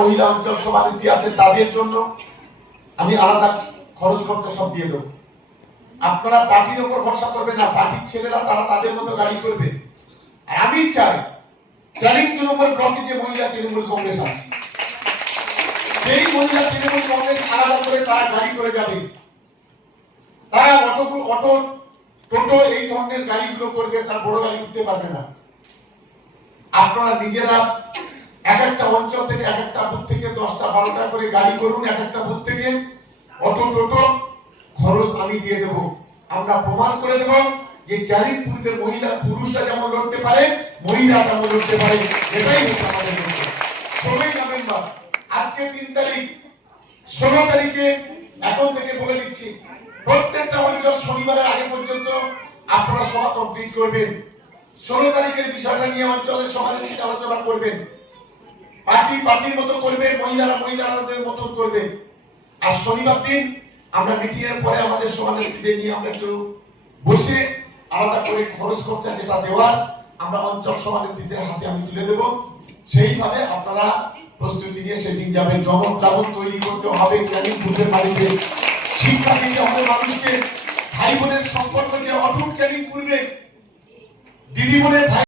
মহিলা অঞ্চল সভানেত্রী আছে তাদের জন্য আমি আলাদা খরচ খরচা সব দিয়ে দেবো। আপনারা পার্টির উপর ভরসা করবেন না পার্টির ছেলেরা তারা তাদের মতো গাড়ি করবে। আর আমি চাই নম্বর ব্লকে যে মহিলা তৃণমূল কংগ্রেস আছে, সেই মহিলা তৃণমূল কংগ্রেস আলাদা করে তারা গাড়ি করে যাবে। তারা অটো অটো, টোটো এই ধরনের গাড়িগুলো করবে, তার বড় গাড়ি করতে পারবে না। আপনারা নিজেরা একটা অঞ্চল থেকে এক একটা বুথ থেকে দশটা বারোটা করে গাড়ি করুন, এক একটা বুথ থেকে। অটো টোটো খরচ আমি দিয়ে দেব। আমরা প্রমাণ করে দেব যে ক্যারিং পূর্বে মহিলা, পুরুষরা যেমন লড়তে পারে, মহিলা তেমন লড়তে পারে। এটাই হচ্ছে আমাদের ষোলোই নভেম্বর আজকে তিন তারিখ, ষোলো তারিখে এখন থেকে বলে দিচ্ছি, প্রত্যেকটা অঞ্চল শনিবারের আগে পর্যন্ত আপনারা সভা কমপ্লিট করবেন। ষোলো তারিখের বিষয়টা নিয়ে অঞ্চলের সমাজের সাথে আলোচনা করবেন। পার্টি পার্টির মতো করবে, মহিলারা মহিলাদের মতো করবে। আর শনিবার দিন আমরা মিটিং এর পরে আমাদের সমাজের নিয়ে আমরা একটু বসে আলাদা করে খরচ খরচা যেটা দেওয়ার আমরা অঞ্চল সভানেত্রীদের হাতে আমি তুলে দেব। সেইভাবে আপনারা প্রস্তুতি নিয়ে সেদিন যাবেন জনপ্লাবন তৈরি করতে হবে, ক্যানিং বুথের বাড়িতে। শিক্ষা দিতে হবে মানুষকে। ভাই বোনের সম্পর্ক যে অটুট ক্যানিং করবে। দিদি বোনের ভাই